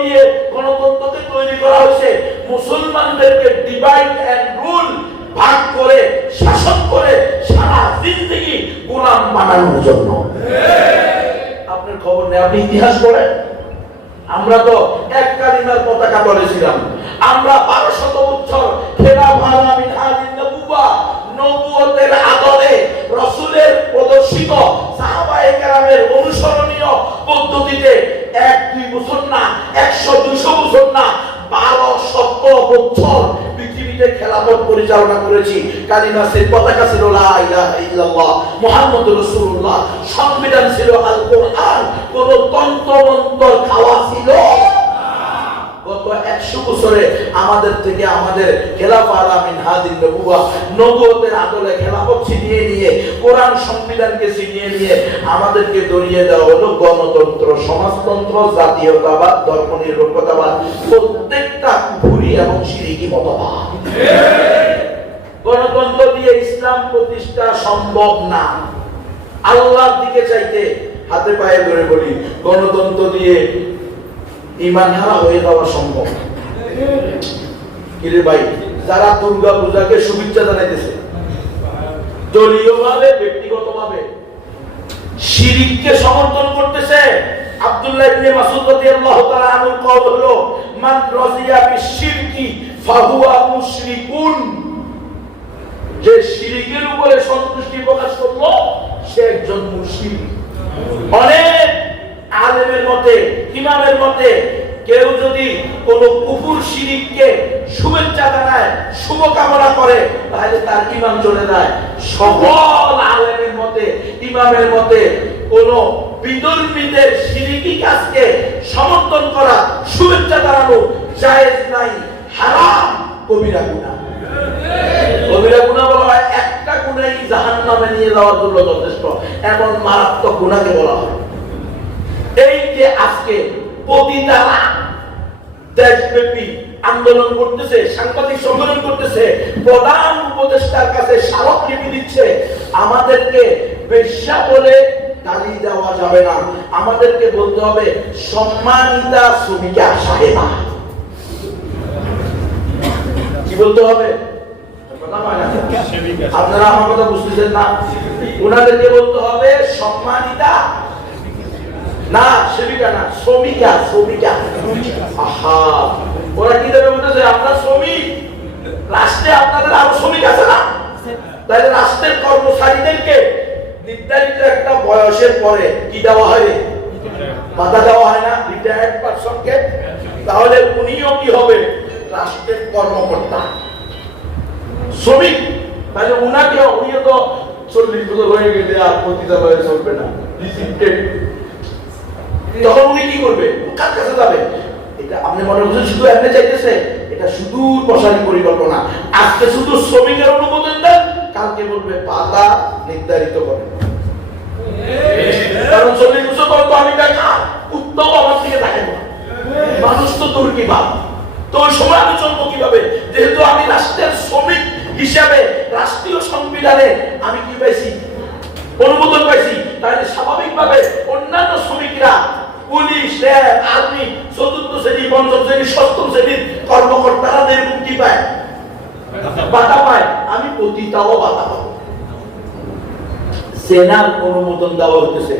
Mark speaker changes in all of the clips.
Speaker 1: দিয়ে গণতন্ত্রকে তৈরি করা হয়েছে। মুসলমানদেরকে ডিভাইড অ্যান্ড রুল ভাগ করে, শাসন করে সারা জিন্দগি গোলাম বানানোর জন্য। আপনার খবর নেই, আপনি ইতিহাস পড়েন? আমরা তো এক পতাকা বলেছিলাম আমরা বারো শত বছর খেলা ভালা মিঠাদিন নবুবা নবুয়তের আদলে রসুলের প্রদর্শিত সাহাবায়ে কেরামের অনুসরণীয় পদ্ধতিতে এক দুই বছর না একশো দুইশো বছর না বারো শত বছর পৃথিবীতে খেলাফত করেছি পতাকা ছিল লা ইলাহা ইল্লাল্লাহ রাসূলুল্লাহ। সংবিধান ছিল আল কোরআন কোন তন্ত্র মন্ত্র খাওয়া ছিল সংবিধানকে নিয়ে আমাদেরকে দেওয়া হলো গণতন্ত্র, সমাজতন্ত্র, জাতীয়তাবাদ, ধর্মনিরপেক্ষতাবাদ। প্রত্যেকটা কুফুরি এবং সিরিকি গণতন্ত্র দিয়ে ইসলাম প্রতিষ্ঠা সম্ভব না। আল্লাহর দিকে চাইতে হাতে পায়ে ধরে বলি, গণতন্ত্র দিয়ে ইমান হারা হয়ে যাওয়া সম্ভব কিরে ভাই? যারা দুর্গা পূজাকে শুভেচ্ছা জানাইতেছে, দলীয়ভাবে, ব্যক্তিগতভাবে শিরিককে সমর্থন করতেছে আব্দুল্লাহ ইবনে মাসউদ রাদিয়াল্লাহু তাআলা আনহু কওল হলো, মান রাজিয়া বিশিরকি ফাহুয়া মুশরিকুন। যে শিরিকের উপরে সন্তুষ্টি প্রকাশ করল, সে একজন মুশরিক। অনেক আলেমের মতে, ইমামের মতে, কেউ যদি কোন কুকুর শিরিককে শুভেচ্ছা জানায়, শুভকামনা করে, তাহলে তার ইমাম চলে যায়। সকল ইমামের মতে কোন বিদর্মীদের শিরিকি কাজকে সমর্থন করা, শুভেচ্ছা জানানো জায়েজ নাই, হারাম কবিরা গুনাহ। কবিরা গুণা বলা হয় একটা গুণাই জাহান নামে নিয়ে যাওয়ার জন্য যথেষ্ট, এমন মারাত্মক গুণাকে বলা হয়। এই যে আজকে পতিতারা দেশব্যাপী আন্দোলন করতেছে, সাংবাদিক সম্মেলন করতেছে, প্রধান উপদেষ্টার কাছে স্মারকলিপি দিচ্ছে, আমাদেরকে বেশ্যা বলে গালি দেওয়া যাবে না। আমাদেরকে বলতে হবে, সম্মানিতা শ্রমিকা সাহেবা। কি বলতে হবে? আপনারা আমার কথা বুঝতেছেন না? ওনাদেরকে বলতে হবে, সম্মানিতা না, সেবিকা না, শ্রমিকা শ্রমিকা। আহা, ওরা কি দেবে বলতেছে? শ্রমিক। রাষ্ট্রে আপনাদের আরও শ্রমিক আছে না? তাহলে রাষ্ট্রের কর্মচারীদেরকে নির্ধারিত একটা বয়সের পরে কি দেওয়া হয়? বাধা দেওয়া হয় না রিটায়ার্ড পারসনকে তাহলে উনিও কি হবে? রাষ্ট্রের কর্মকর্তা। শ্রমিক, তাহলে উনাকে উনিও তো চল্লিশ বছর হয়ে গেলে আর পতিতালয়ে চলবে না। তখন উনি কি করবে? কার কাছে যাবে? এটা আপনি মনে করছেন শুধু এমনি চাইতেছে? এটা সুদূর প্রসারী পরিকল্পনা। আজকে শুধু শ্রমিকের অনুমোদন দেন, কালকে বলবে পাতা নির্ধারিত করে। কারণ চল্লিশ বছর পর তো আমি দেখা উত্তম আমার দিকে দেখে না মানুষ তো তুর্কি বাপ তো ওই সময় আমি চলবো কীভাবে? যেহেতু আমি রাষ্ট্রের শ্রমিক হিসাবে রাষ্ট্রীয় সংবিধানে আমি কি পাইছি অনুমোদন পাইছি তাহলে স্বাভাবিকভাবে অন্যান্য শ্রমিকরা, পুলিশ, র্যাব, আর্মি, চতুর্থ শ্রেণি, পঞ্চম শ্রেণি সপ্তম শ্রেণির কর্মকর্তারা কি পায়? বাধা পায়। আমি পতিতাও বাধা পাবো। সেনার অনুমোদন দেওয়া হতেছে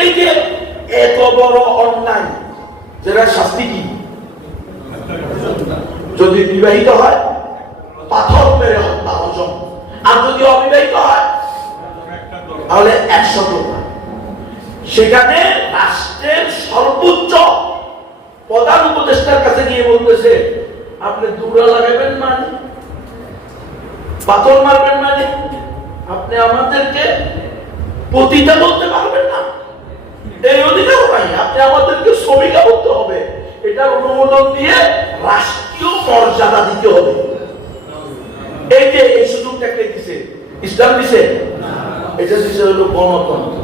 Speaker 1: এই যে এত বড় অন্যায় যেটা শাস্তি কি? যদি বিবাহিত হয়, পাথর মেরে হত্যা আর যদি অবিবাহিত হয়, তাহলে একশো টাকা সেখানে রাষ্ট্রের সর্বোচ্চ প্রধান উপদেষ্টার কাছে গিয়ে বলতেছে, আপনি দুরা লাগাবেন মানে? পাথর মারবেন মানে? আপনি আমাদেরকে পতিতা বলতে পারবেন না। এই অধিকার নাই আপনি আমাদেরকে শ্রমিকা বলতে হবে। এটার অনুমোদন দিয়ে রাষ্ট্রীয় মর্যাদা দিতে হবে। এই যে এই সুযোগটা কে দিছে? ইসলাম দিছে? এটা দিছে হলো গণতন্ত্র।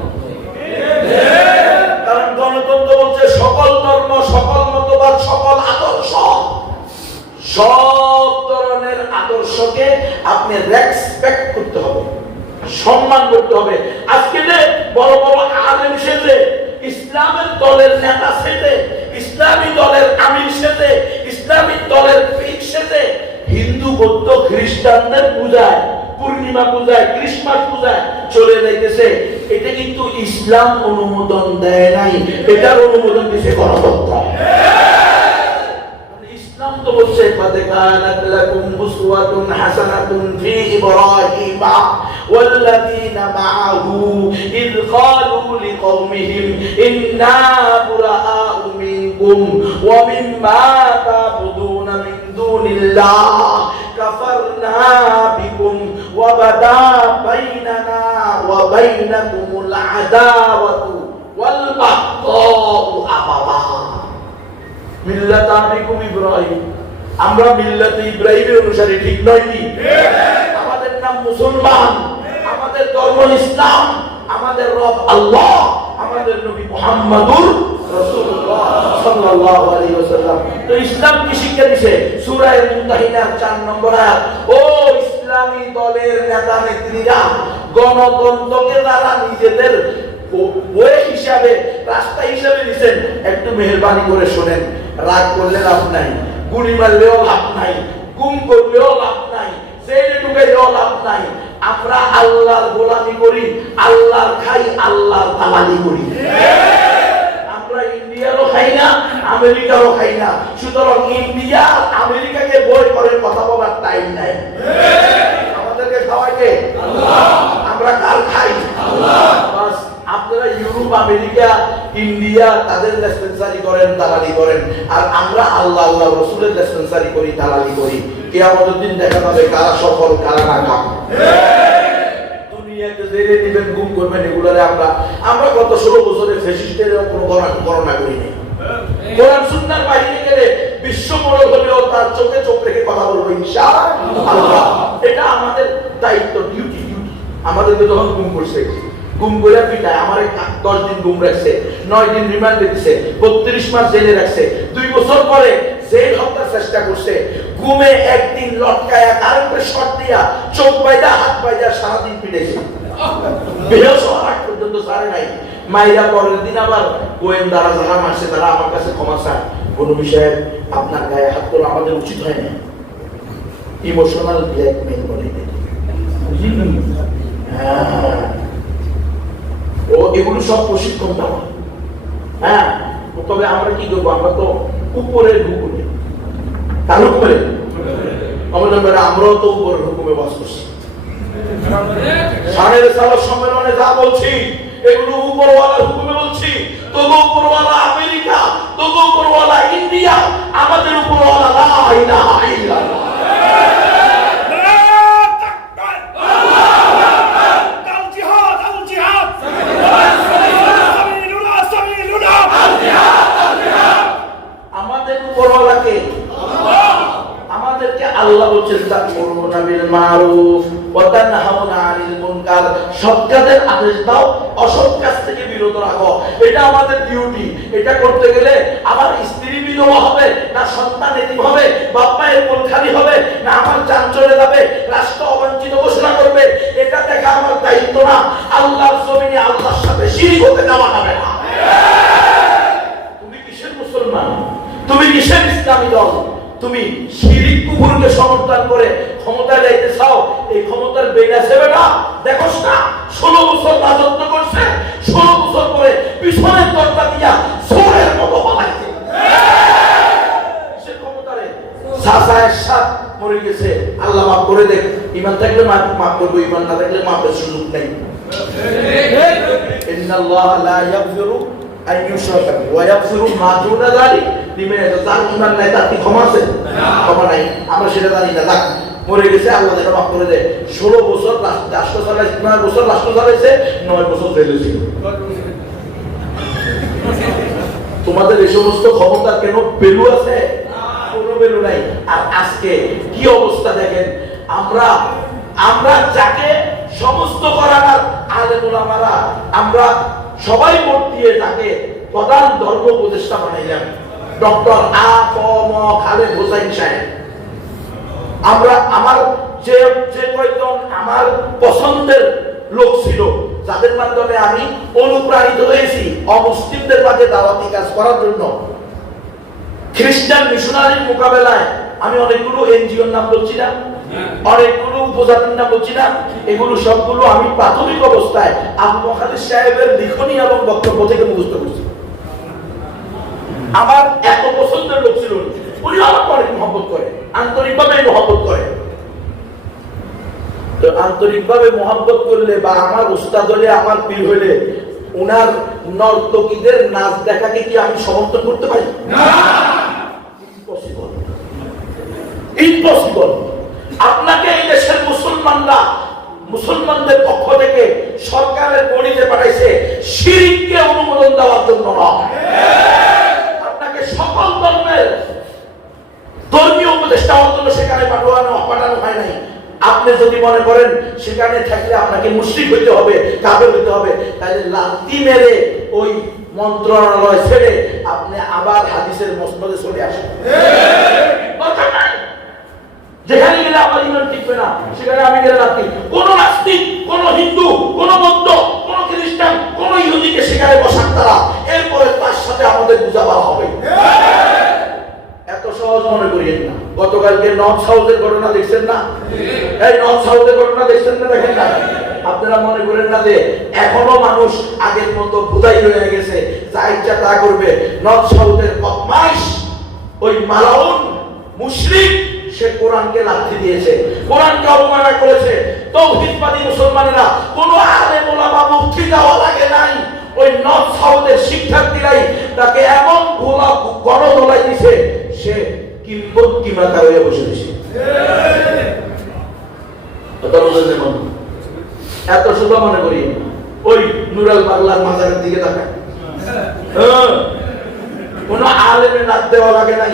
Speaker 1: কারণ গণতন্ত্র বলছে সকল ধর্ম, সকল মতবাদ, সকল আদর্শ। সব ধরনের আদর্শকে আপনি রেসপেক্ট করতে হবে। সম্মান করতে হবে। আজকে যে বড় বড় আলেম সেজে, ইসলামের দলের নেতা সেজে, ইসলামী দলের আমির সাথে ইসলামী দলের পীর সাথে হিন্দু, বৌদ্ধ, খ্রিস্টানদের পূজায়, পূর্ণিমা পূজায়, ক্রিসমাস পূজায় চলে যাইতেছে। এটা কিন্তু ইসলাম অনুমোদন দেয় নাই। এটার অনুমোদন দিছে গণতন্ত্র। توصي قد كانت لكم أسوة حسنة في إبراهيم والذين معه إذ قالوا لقومهم إنا براء منكم ومما تعبدون من دون الله كفرنا بكم وبدا بيننا وبينكم العداوة والبغضاء أبدا. ملة أبيكم إبراهيم. আমরা মিল্লাত ইব্রাহিমের অনুসারী ঠিক নয় কি? আমাদের নাম মুসলমান, আমাদের ধর্ম ইসলাম, আমাদের রব আল্লাহ, আমাদের নবী মুহাম্মাদুর ইসলাম কি শিক্ষা দিছে? সূরা মুমতাহিনার 4 নম্বর ও ইসলামী দলের নেতা নিজেদের হিসাবে, রাস্তা হিসাবে নিছেন একটু মেহরবানি করে শোনেন। রাগ করলে লাভ নাই গুলি মারলেও লাভ নাই গুম করলেও লাভ নাই জেলে ঢুকাইলেও লাভ নাই। আমরা আল্লাহর গোলামি করি আল্লাহর খাই আল্লাহর দালালি করি। আমরা ইন্ডিয়ারও খাই না আমেরিকারও খাই না। সুতরাং ইন্ডিয়া আমেরিকাকে বই করে কথা বলার টাইম নাই। আমাদেরকে খাওয়াইকে আমরা কার খাই? বাস আপনারা ইউরোপ, আমেরিকা, ইন্ডিয়া, তাদের রেসপন্সারি করেন, দালালি করেন। আর আমরা আল্লাহ আল্লাহ, রসুলের রেসপন্সারি করি, দালালি করি। কেয়ামতের দিন দেখা যাবে কারা সফল, কারা নাকাম দুনিয়াকে জেনে দিবেন, গুম করবেন, এগুলারে আমরা আমরা গত ষোলো বছরে ফেসিস্টের কোনো গণনা কোরআন সুন্নার বাইরে গেলে বিশ্ব বড় হলেও তার চোখে চোখ রেখে কথা বলব, ইনশাআল্লাহ। এটা আমাদের দায়িত্ব ডিউটি ডিউটি আমাদেরকে যখন গুম করছে গুম পিটায়, আমার দশ দিন গুম রাখছে, নয় দিন রিমান্ড দিচ্ছে বত্রিশ মাস জেলে রাখছে। দুই বছর পরে জেল হত্যার চেষ্টা করছে। একদিন লটকায়া, কারেন্টের শট দিয়া, চোখ হাত সারাদিন হওয়ার পর্যন্ত সারে নাই। মাইরা পরের দিন আবার গোয়েন্দারা যারা মারছে, তারা আমার কাছে ক্ষমা কোনো বিষয়ে আপনার গায়ে হাত তোলা আমাদের উচিত হয় না ইমোশনাল ব্ল্যাকমেল বলে হ্যাঁ। ও এগুলো সব প্রশিক্ষণ দেওয়া। হ্যাঁ তবে আমরা কি করব? আমরা তো উপরের তার হুকুমে আমাদের আমরাও তো উপরের হুকুমে বাস করছি। সম্মেলনে যা বলছি, এগুলো হুকুমে বলছি। তবু উপরওয়ালা আমেরিকা তবু উপরওয়ালা ইন্ডিয়া, আমাদের উপরওয়ালা লা বিরত রাখো এটা আমাদের ডিউটি এটা করতে গেলে আমার স্ত্রী বিধবা হবে, না সন্তান এতিম হবে বাপ মায়ের মন খালি হবে, না আমার জান চলে যাবে, রাষ্ট্র অবাঞ্ছিত ঘোষণা করবে। এটা দেখা আমার দায়িত্ব না। আল্লাহর জমিনে আল্লাহর সাথে শিরিক হতে দেওয়া যাবে না। তুমি কিসের মুসলমান? তুমি কিসের ইসলামী দল? তুমি শিরিক কুকুরকে সমর্থন করে ক্ষমতা যাইতে চাও, এই ক্ষমতার বেড়া সেবেটা দেখোস না, ষোলো বছর রাজত্ব করছে, ষোলো বছর পরে পিছনের দরজা দিয়া সোরের মতো বানাইছে কিসের ক্ষমতা রে? সাসা একসাথ মরে গেছে আল্লাহ মাফ করে দেখ ইমান থাকলে মাফ করব, ইমান না থাকলে মাফের সুযোগ নেই ইন্নাল্লাহ লা ইয়াগফিরু আন তার ইমান নাই আছে? নাই। আমরা সেটা জানি না। মরে গেছে। আল্লাহ মাফ করে দেয়। ষোলো বছর রাষ্ট্র বছর রাষ্ট্র চালাইছে। বছর জেলে ছিল। তোমাদের এই সমস্ত ক্ষমতা কেন পেলু আছে? কোনো পেলু নাই। আর আজকে কি অবস্থা দেখেন? আমরা আমরা যাকে সমস্ত করার আলেমুলামারা আমরা সবাই ভোট দিয়ে তাকে প্রধান ধর্ম উপদেষ্টা বানাইলাম। ডক্টর আ, ক, ম, খালেদ হোসাইন সাহেব। আমরা আমার যে যে কয়েকজন আমার পছন্দের লোক ছিল, যাদের মাধ্যমে আমি অনুপ্রাণিত হয়েছি অমুসলিমদের মাঝে দাওয়াতি কাজ করার জন্য। খ্রিস্টান মিশনারির মোকাবেলায় আমি অনেকগুলো এনজিওর নাম বলছি না উপজাতির নাম বলছি না এগুলো সবগুলো আমি প্রাথমিক অবস্থায় আবু সাহেবের লিখনী এবং বক্তব্য থেকে মুখস্থ করছি। আমার এত পছন্দের লোক ছিল উনি। মহব্বত করে আন্তরিকভাবে মহব্বত করে তো আন্তরিকভাবে মহব্বত করলে বা আমার উস্তাদ হলে আমার পীর হলে উনার নর্তকীদের নাচ দেখাকে কি আমি সমর্থন করতে পারি? ইম্পসিবল ইম্পসিবল আপনাকে এই দেশের মুসলমানরা মুসলমানদের পক্ষ থেকে সরকারের গণিতে পাঠাইছে শিরিককে অনুমোদন দেওয়ার জন্য নয়। আপনাকে সকল ধর্মের ধর্মীয় উপদেষ্টা জন্য সেখানে পাঠানো পাঠানো হয় নাই। আপনি যদি মনে করেন সেখানে থাকলে আপনাকে মুশরিক হইতে হবে কাবে হইতে হবে তাহলে লাতি মেরে ওই মন্ত্রণালয় ছেড়ে আপনি আবার হাদিসের মসনদে চলে আসেন। নাই। যেখানে গেলে আমার ইমান টিকবে না, সেখানে আমি গেলে নাস্তিক কোন নাস্তিক, কোন হিন্দু, কোন বৌদ্ধ, কোন খ্রিস্টান, কোন ইহুদিকে সেখানে বসান তারা। এরপরে তার সাথে আমাদের বুঝাবার হবে। এত সহজ মনে করিয়েন না। গতকালকে নর্থ সাউথের ঘটনা দেখছেন না? এই নর্থ সাউথের ঘটনা দেখছেন না দেখেন না? আপনারা মনে করেন না যে এখনও মানুষ আগের মতো বুঝাই হয়ে গেছে, যা ইচ্ছা তা করবে। নর্থ সাউথের বদমাইশ, ওই মালাউন মুশরিক সে কোরআনকে লাথি দিয়েছে, কোরআনকে অবমাননা করেছে। তৌহিদবাদী মুসলমানেরা, কোন আলেম ওলামা মুক্তি দেওয়া লাগে নাই। ওই নর্থ সাউথের শিক্ষার্থীরাই তাকে এমন গোলা গড় দিছে, সে কিম্বত কিমাতা হয়ে বসে দিছে এত সুদা মনে করি, ওই নুরাল বাংলার মাজারের দিকে তাকায়। হ্যাঁ। কোন আলেমে নাক দেওয়া লাগে নাই।